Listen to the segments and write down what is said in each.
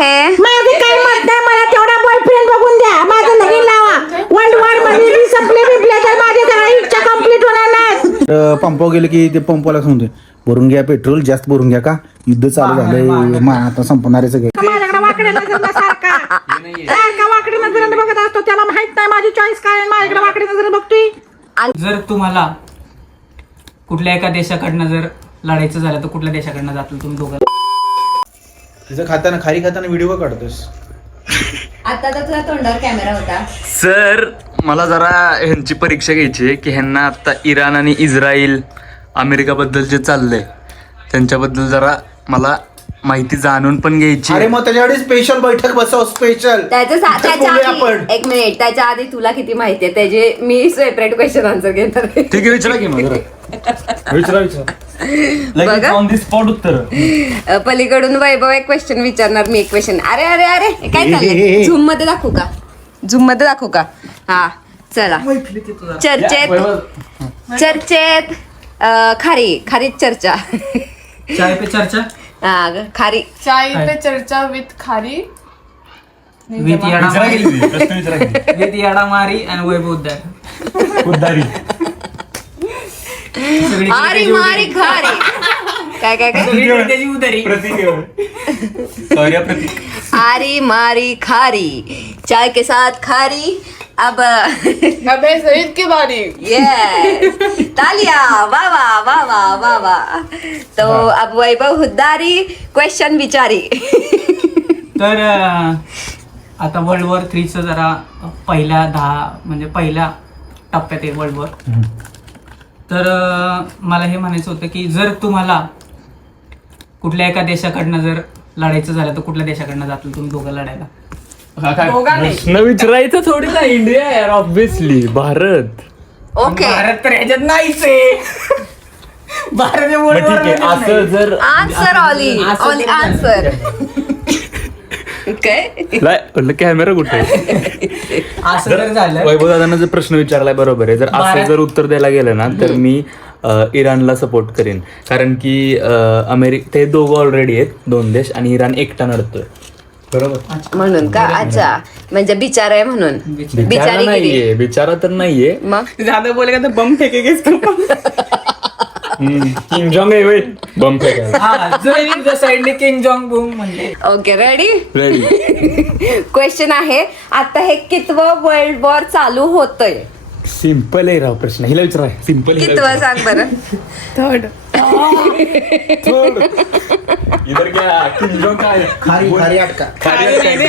आहे? माझं काही मत नाही, मला तेवढा बॉयफ्रेंड बघून द्या, माझं लगीन लावा. वर्ल्ड वॉर मध्ये मी संपले बिपले तर माझ्या सगळ्या इच्छा कम्प्लीट होणार नाही. पंपावर गेले की ते पंपाला सांगते भरून घ्या, पेट्रोल जास्त भरून घ्या का युद्ध चालू झालंय, आता संपणार आहे सगळे. माझ्याकडे वाकडे नजर सारखा सारखा वाकडे नजरेने बघत असतो, त्याला माहित नाही माझी चॉईस काय आहे, माझ्याकडे वाकडे नजरेने बघतोय. जर तुम्हाला कुठल्या एका देशाकडनं जर लढायचं झालं तर कुठल्या देशाकडनं जातील तुम्ही दोघं? तिचं खाताना खारी खाताना व्हिडिओ का काढतोस? आता तर तुझ्या तोंडावर कॅमेरा होता. सर मला जरा ह्यांची परीक्षा घ्यायची आहे की ह्यांना आता इराण आणि इस्रायल अमेरिकाबद्दल जे चाललंय त्यांच्याबद्दल जरा मला माहिती जाणून पण घ्यायची. अरे मग त्याच्यासाठी स्पेशल बैठक बसव, स्पेशल. त्याच्या आधी एक मिनिट, त्याच्या आधी तुला किती माहिती आहे त्याचे मी सेपरेट क्वेश्चन आन्सर घेणार आहे. ठीक आहे, विचारा की मग जरा. बघा. ऑन दी स्पॉट उत्तर. पलीकडून वैभव एक क्वेश्चन विचारणार, मी एक क्वेश्चन. अरे अरे अरे काय चाललंय? झूम मध्ये दाखवू का? झूम मध्ये दाखवू का? हा चला. चर्चेत खारी चर्चा. चाय पे चर्चा हा खारी चाय पे चर्चा विथ खारी विथ याडा मारी आणि वैभव उद्धार. मारी मारी खारी काय काय काय त्याची उदारी. आरी मारी खारी चाय के साथ खारी. अब अबे सईद की बारी. यस तालिया. वाह वाह वाह वाह वाह वाह. तो अब वैभव हुद्दारी क्वेश्चन विचारी. तर आता वर्ल्ड वॉर 3चं जरा पहिल्या टप्प्यात आहे वर्ल्ड वॉर. तर मला हे म्हणायचं होतं की जर तुम्हाला कुठल्या एका देशाकडनं जर लढायचं झालं तर कुठल्या देशाकडनं जातील तुम्ही दोघं लढायला? प्रश्न विचारायचं थोडी ना, इंडिया यार ऑब्विसली भारत. ओके भारत तर ह्याच्यात नाहीच आहे. भारत हे world war मध्ये असं नाही. जर आन्सर ऑली आन्सर. काय कॅमेरा कुठे असं जर झालं वैभव दादांना जर प्रश्न विचारलाय बरोबर आहे. जर असं जर उत्तर द्यायला गेलं ना तर मी इराणला सपोर्ट करेन, कारण की ते दोघं ऑलरेडी आहेत 2 देश आणि इराण एकटा नडतोय. बरोबर म्हणून का? अच्छा म्हणजे बिचारा आहे म्हणून. बिचारा नाहीये, बिचारा तर नाहीये. मग ज्यादा बोलेगा तो बम फेकेगा इसको. किंग जॉंग आहे होय, बम फेकायला. हा जो साईडने किंग जॉंग बूम म्हणले. Okay ready. रेडी. क्वेश्चन आहे आता हे कितवं वर्ल्ड वॉर चालू होतंय? सिंपल आहे राव प्रश्न, हिला विचारा. सिंपल कितवं सांग बरं. थर्ड. इधर क्या किंग जॉंग काय खारी खारी अटका.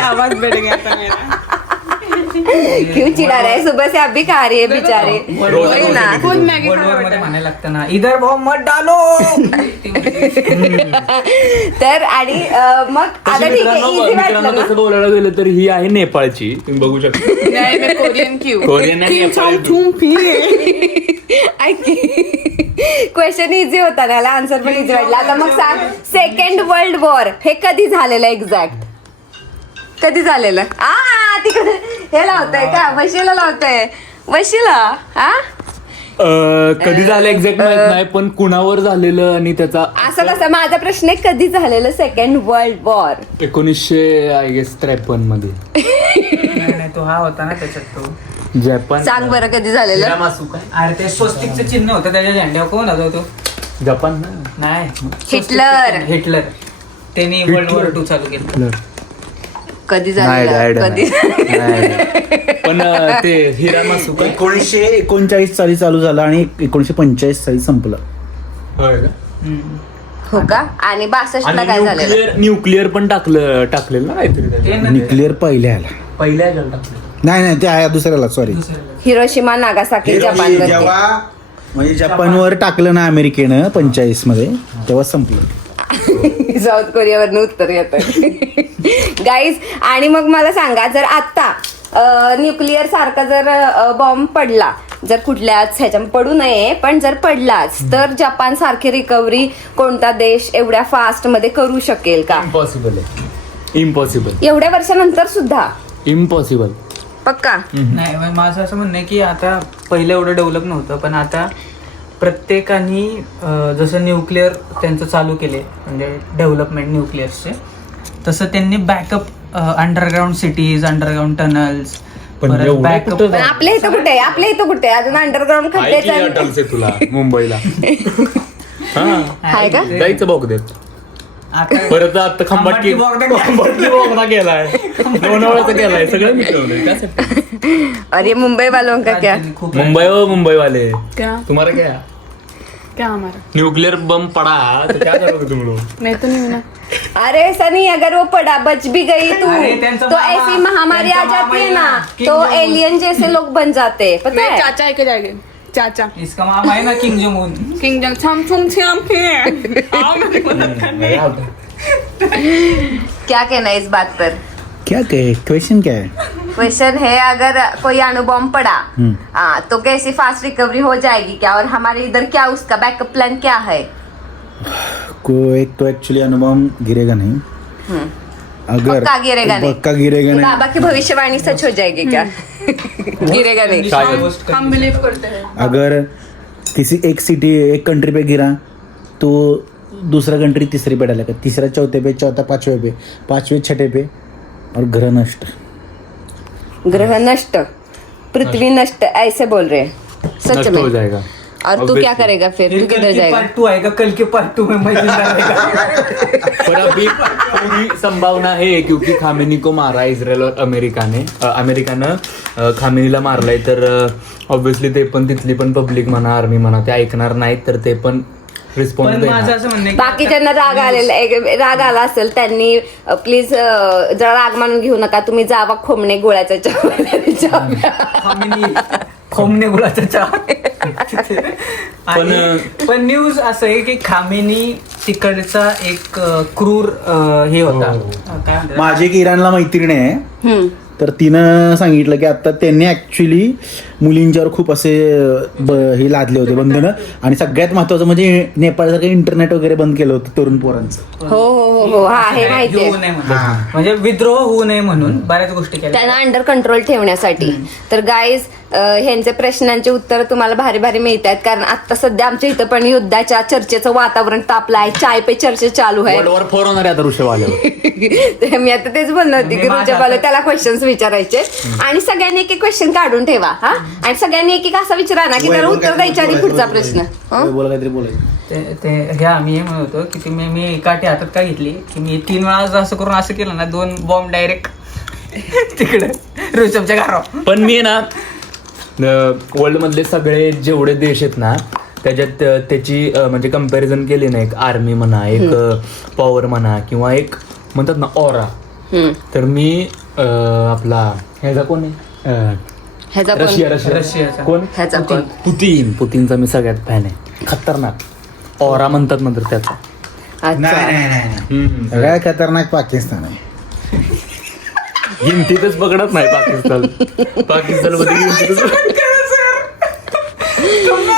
आवाज बढ़ेगा आता मेरा. क्यों चिढ़ा रहे? सुबह से आप भी खा रही है बेचारे. वही ना. खुद मैगी वर्ल्ड खाना वॉर मध्ये पड़ता है. म्हणायला लागतं ना, इधर बॉम्ब मत डालो. तर आणि मग आता ठीक आहे, इझी वाटलं ना. कसं बोलायला गेलं तर ही आहे नेपाळची, तुम्ही बघू शकता. नहीं मैं कोरियन की हूँ. कोरियन आणि क्वेश्चन इझी होता ना, आन्सर पण इझी वाटला. आता मग सांग सेकंड वर्ल्ड वॉर हे कधी झालेलं एक्झॅक्ट? कधी झालेलं? तिकडे हे लावतंय का? वशीला लावतंय. वशीला हा कधी झालं एक्झॅक्ट माहित नाही, पण कुणावर झालेलं आणि त्याचा असं कसं? माझा प्रश्न आहे कधी झालेलं सेकंड वर्ल्ड वॉर? 1953 मध्ये. नाही तो हा होता ना त्याच्यात तो. जपान. सांग बरं कधी झालेलं? अरे ते स्वस्तिकचं चिन्ह होतं त्याच्या झेंड्यावर. कोण होता तो? जपान ना. नाही हिटलर. त्यांनी वर्ल्ड वॉर 2 चालू केलं. कधी नाही, झालेलं? कधी? पण ते हिरामासुका 1939 साली चालू झाला आणि 1945 साली संपला. हो का? आणि 62ला काय झालेलं? न्यूक्लिअर पण टाकलेलं ना काहीतरी. न्यूक्लिअर पहिल्याला पहिल्या टाकलं. नाही ते आहे दुसऱ्याला. सॉरी, हिरोशिमा नागासाकी जपानवरती. जेव्हा म्हणजे जपानवर टाकलं ना अमेरिकेनं 45 मध्ये, तेव्हा संपलं. साऊथ कोरियावरनं उत्तर येतं. गाईज आणि मग मला सांगा, जर आता न्यूक्लिअर सारखा जर बॉम्ब पडला, जर कुठल्याच ह्याच्या पडू नये पण जर पडलाच, तर जपान सारखी रिकव्हरी कोणता देश एवढ्या फास्ट मध्ये करू शकेल का? इम्पॉसिबल आहे. इम्पॉसिबल. एवढ्या वर्षानंतर सुद्धा इम्पॉसिबल. पक्का? नाही माझं असं म्हणणं आहे की आता पहिलं एवढं डेव्हलप नव्हतं, पण आता प्रत्येकाने जसं न्यूक्लिअर त्यांचं चालू केले म्हणजे डेव्हलपमेंट न्यूक्लिअरचे, तसं त्यांनी backup underground cities, underground tunnels, पण परत एवढं बॅकअप कुठं पण आपल्या इथं कुठे आहे? आपल्या इथं कुठे आहे? अजून अंडरग्राऊंड आहे की खड्डेच hotels आहे तुला मुंबईला हा आहे का? जायचं बघ देत परत आता खंबाटकी बोगदा गेलाय, लोणावळ्याचा गेलाय, सगळं मिटवलंय त्यासाठी. अरे मुंबई वालों का क्या? मुंबई हो मुंबई वाले क्या तुम्हारा क्या क्या हमारा न्यूक्लियर बम पड़ा तो क्या करोगे तुम लोग? मैं तो नहीं हूं ना। अरे ऐसा नहीं, अगर वो पड़ा बच भी गई तू अरे त्यांचा तो मामा- ऐसी महामारी आ त्यांचा जाती है मामा ना, आहे ना, तो किंग जोंग. एलियन जैसे लोग बन जाते हैं, पता मैं है? चाचा लेके जाएंगे, चाचा इसका मामा आहे ना किंग जोंग उन. किंग जंग छम छम छम के आओ मेरी मदद करने। क्या कहना है इस बात पर? क्या कहे, क्वेश्चन क्या है? क्वेश्चन है, अगर कोई अणुबॉम्ब पड़ा तो कैसी फास्ट रिकवरी हो जाएगी क्या, और हमारे इधर क्या उसका बैकअप प्लान क्या है? को एक तो एक्चुअली अनुभव गिरेगा नहीं, अगर पक्का गिरेगा नहीं? पक्का गिरेगा नहीं, बाबा की भविष्यवाणी सच हो जाएगी क्या? गिरेगा नहीं? शायद हम बिलीव करते हैं। अगर किसी एक सिटी एक कंट्री पे गिरा तो दूसरा कंट्री तीसरे पे डालेगा, तीसरा चौथे पे, चौथा पांचवे पे, पांचवे छठे पे, और ग्रह नष्ट. ग्रह नष्ट, पृथ्वी नष्ट, ऐसे बोल रहे हैं सच नष्ट में? हो जाएगा. और तू Obviously. क्या करेगा फिर? तू किधर जाएगा? पार्ट 2 आएगा, कल के पार्ट 2 में मैं जिंदा रहेगा. पर अभी पूरी संभावना है क्योंकि खामेनी को मारा इस्रायल और अमेरिकानं खामेनीला मारलाय, तर ऑब्व्हियसली ते पण तिथली पण पब्लिक म्हणा, आर्मी म्हणा, ते ऐकणार नाहीत, तर ते पण पण रिस्पॉन्स माझं देणार. असं म्हणणं आहे की बाकी ज्यांना राग आला असेल त्यांनी प्लीज जरा राग मानून घेऊ नका, तुम्ही जावा खोमणे गोळ्याच्या चहा प्या. खामेनी खोमने गुळाचा चहा. पण न्यूज असं आहे की खामेनी तिकडचा एक क्रूर हे होता, काय म्हणतात, माझी एक इराणला मैत्रीण आहे, हम्म. तर तिनं सांगितलं की आता त्यांनी ऍक्च्युली मुलींच्यावर खूप असे हे लादले होते बंधनं, आणि सगळ्यात महत्वाचं म्हणजे नेपाळसारखं इंटरनेट वगैरे बंद केलं होतं तरुण पोरांचं. हो हो हो हो, हा हे माहिती होऊ आहे. नये म्हणून, म्हणजे विद्रोह होऊ नये म्हणून बऱ्याच गोष्टी केल्या. त्यांना अंडर कंट्रोल ठेवण्यासाठी. तर गाईज ह्यांचे प्रश्नांचे उत्तर तुम्हाला भारी भारी मिळत आहेत, कारण आता सध्या आमच्या इथं पण युद्धाच्या चर्चेचं वातावरण तापलं आहे, चाय पे चर्चा चालू आहे. वर्ल्ड वॉर 4 होणार आहे आता ऋषभ मी आता तेच बोलणार होती की रुच्याबाला त्याला क्वेश्चन्स विचारायचे, आणि सगळ्यांनी एक एक क्वेश्चन काढून ठेवा हा, आणि सगळ्यांनी एक एक असा विचारा ना की त्याला उत्तर द्यायच्या आधी पुढचा प्रश्न. हं? बोला काहीतरी बोलायचं. ते हे आम्ही हे म्हणत होतो की मी काठी हातात काय घेतली की मी 3 वेळा असं करून असं केलं ना, 2 बॉम्ब डायरेक्ट तिकडे ऋषभच्या घरावर. पण मी ना वर्ल्ड मधले सगळे जेवढे देश आहेत ना त्याच्यात त्याची म्हणजे कंपॅरिझन केली ना, एक आर्मी म्हणा, एक पॉवर म्हणा, किंवा एक म्हणतात ना ऑरा, हम्म. तर मी आपला ह्याचा कोण आहे ह्याचा कोण? रशियाचा. कोण ह्याचा कोण? पुतीनचा मी सगळ्यात फॅन आहे, खतरनाक ऑरा म्हणतात नंतर त्याचा. अच्छा. सगळ्यात खतरनाक पाकिस्तान आहे. गिनतीतच पकडत नाही पाकिस्तान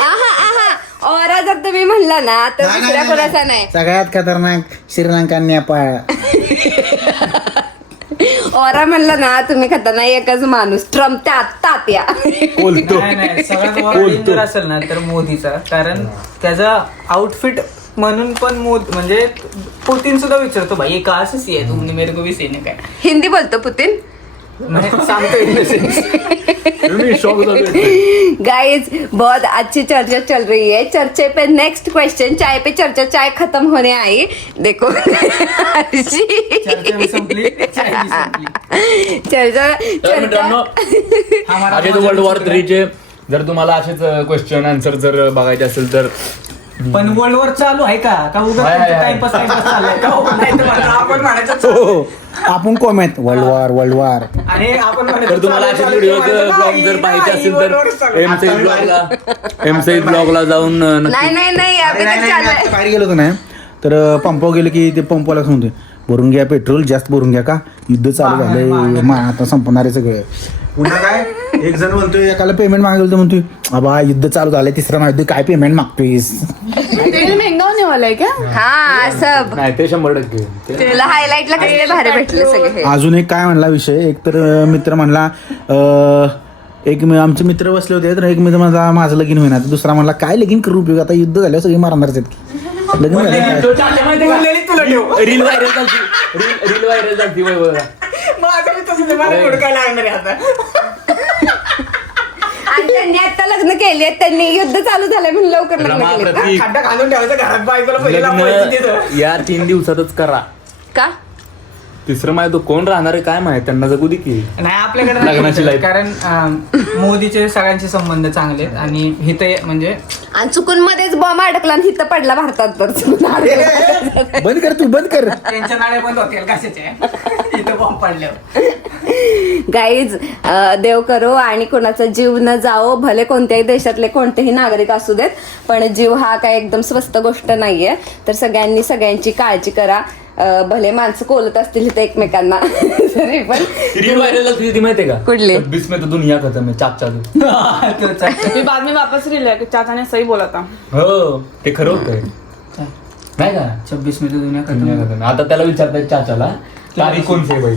आहा आहा, औरा जर तुम्ही म्हणला ना तर दुसऱ्या कोणाचा नाही. सगळ्यात खतरनाक श्रीलंका, नेपाळ. औरा म्हणलं ना तुम्ही खतरनाक एकच माणूस, ट्रम्प त्या तात्या. बोलतो. नाही सगळ्यात डेंजर असेल ना तर मोदीचा, कारण त्याचा आउटफिट म्हणून पण म्हणजे पुतीन सुद्धा विचारतो भाई कहा से सिया तुमने मेरे को भी सीने का है. हिंदी बोलतो पुतीन. नाही, सांगतो in the sense. Me shock झालो. गाइज बहुत अच्छी चर्चा चल रही है. चर्चे पे नेक्स्ट क्वेश्चन, चाय पे चर्चा, चाय खत्म होने आई. देखो चर्चा भी संपली, चाय भी संपली. चर्चा तर मित्रांनो असेच वर्ल्ड वॉर 3चे जर तुम्हाला असेच क्वेश्चन आन्सर जर बघायचे असेल तर पण वर्ल्ड वॉर चालू आहे का उगाच टाइमपास चाललाय का? नाही तर मला आपण म्हणायचं हो, आपण कोमेत वर्ल्ड वॉर. आणि आपण तर तुम्हाला असे व्हिडिओ ब्लॉग जर पाहिजे असेल तर एमसाई ब्लॉगला जाऊन नाही नाही नाही अभी तक चालू है. बाहेर गेलो होतो ना, तर पंपावर गेलो की ते पंपाला सांगतोय भरून घ्या पेट्रोल, जास्त भरून घ्या का युद्ध चालू झालंय, आता संपणार आहे सगळं. पुन्हा काय एक जण म्हणतोय एकाला पेमेंट मागेल तर म्हणतोय अबा युद्ध चालू झालंय, तिसरा माहिती काय पेमेंट मागतोयस. तेल महंगा होने वाला है क्या? हा सब नाही ते 100%. तुला हायलाइटला कसले भारी भेटले सगळे हे. अजून एक काय म्हणला विषय, एक तर मित्र म्हणला आमचे मित्र बसले होते, तर एक मित्र म्हणला माझं लगीन होईना, दुसरा म्हणला काय लगीन करू उपयोग, आता युद्ध झाल्यावर सगळी मारणारच आहेत की लगीन झालं काय? तुला रील व्हायरल झाली रील व्हायरल झाली बघा. माझं तसं मला हुडकायला लागणार आहे आता. आणि त्यांनी आता लग्न केले, त्यांनी युद्ध चालू झालंय म्हणून लवकर लग्न रमा केले. प्रतीक, खड्डा घालून ठेवायचं घरात, बायकोला पहिले लावायचं तिथं. लग्न या 3 दिवसातच करा. का? तिसरं माहिती तो कोण राहणार आहे काय माहित, त्यांना जगू दे की. नाही आपल्याकडे लग्नाची नाही, life. कारण मोदीचे सगळ्यांचे संबंध चांगले आहेत आणि हिथे म्हणजे आणि चुकून मध्येच बॉम्ब अडकला आणि हिथं पडला भारतात तर चुकून अडकला. बंद कर तू, बंद कर. त्यांच्या नाळे बंद होतील कशाचे इथं बॉम्ब पडल्यावर. गाईज देव करो आणि कोणाचा जीव न जाओ, भले कोणत्याही देशातले कोणतेही नागरिक असू देत, पण जीव हा काय एकदम स्वस्त गोष्ट नाहीये. तर सगळ्यांनी सगळ्यांची काळजी करा. भले माणसं कोलत असतील इथं एकमेकांना तरी पण. रील व्हायरल झाली ती माहितीये का? कुठली? 26 में तो दुनिया खत्म है चाचा. फिर बाद में वापस रील है कि चाचा ने सही बोला था. हो ते खरं होतंय नाही का? 26 मध्ये दुनिया दुनिया खतम. खतम. आता त्याला विचारताय चाचाला तारीख कोणती आहे बाई,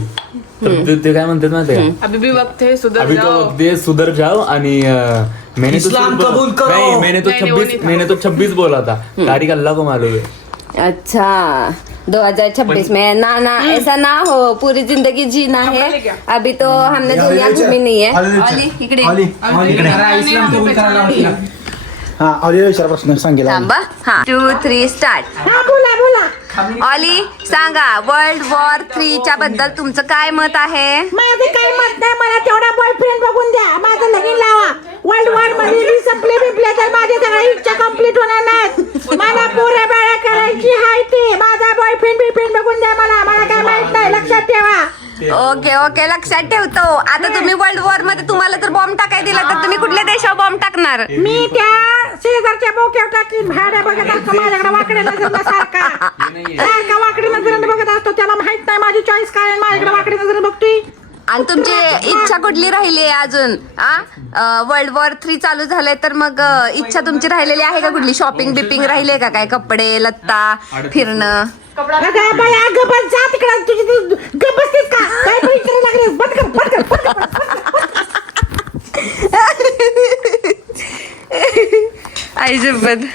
तर ते काय म्हणतात माहितीये का? अभी भी वक्त है, सुधर अभी तो जाओ. वक्त है, सुधर जाओ. आणि मैंने तो इस्लाम सिर्फ- कबूल करो. नहीं मैंने तो नहीं, नहीं, वो 26 नहीं था. मैंने तो 26 बोला था. तारीख अल्लाह को मालूम है. अच्छा 2026 में ना ऐसा ना हो, पूरी जिंदगी जीना कपड़ा है. ले क्या? अभी तो हमने दुनिया घूमी नहीं है. ऑली इकडे इस्लाम कबूल करायला वाटलं. हा ऑलिव्हर विचार प्रश्न सांगेल. थांबा. हा 2, 3 स्टार्ट. हा बोला बोला. ऑली सांगा, वर्ल्ड वॉर 3 च्या बद्दल तुमचं काय मत आहे? माझं काही मत नाही, मला तेवढा बॉयफ्रेंड बघून द्या, माझं लगीन लावा. वर्ल्ड वॉर मध्ये मी संपले बिपले तर माझ्या सगळ्या इच्छा कम्प्लीट होणार नाहीत. मला पोऱ्या बाळा करायची हाय ते. माझा बॉयफ्रेंड बिफ्रेंड बघून द्या मला काय माहित नाही, लक्षात ठेवा. ओके ओके लक्षात ठेवतो. आता तुम्ही वर्ल्ड वॉर मध्ये तुम्हाला जर बॉम्ब टाकाय दिला तर तुम्ही कुठल्या देशावर बॉम्ब टाकणार? मी त्या शेजारच्या बोक्यावर टाकीन. भाड्या बघत असतो माझ्याकडे वाकडे नजर सारखा सारखा वाकडी नजरेनं बघत असतो. त्याला माहित नाही माझी चॉईस काय आहे, माझ्याकडे वाकडी नजरेनं बघतोय. आणि तुमची इच्छा कुठली राहिली आहे अजून? वर्ल्ड वॉर 3 चालू झालंय तर मग इच्छा तुमची राहिलेली आहे का कुठली? शॉपिंग बिपिंग राहिले का? काय कपडे लत्ता फिरणं? अगं बाई, अगं बस जा तिकडं. तुझी गप बसतेस का? काय पण विचारायला लागलेस? बंद कर. आई शपथ.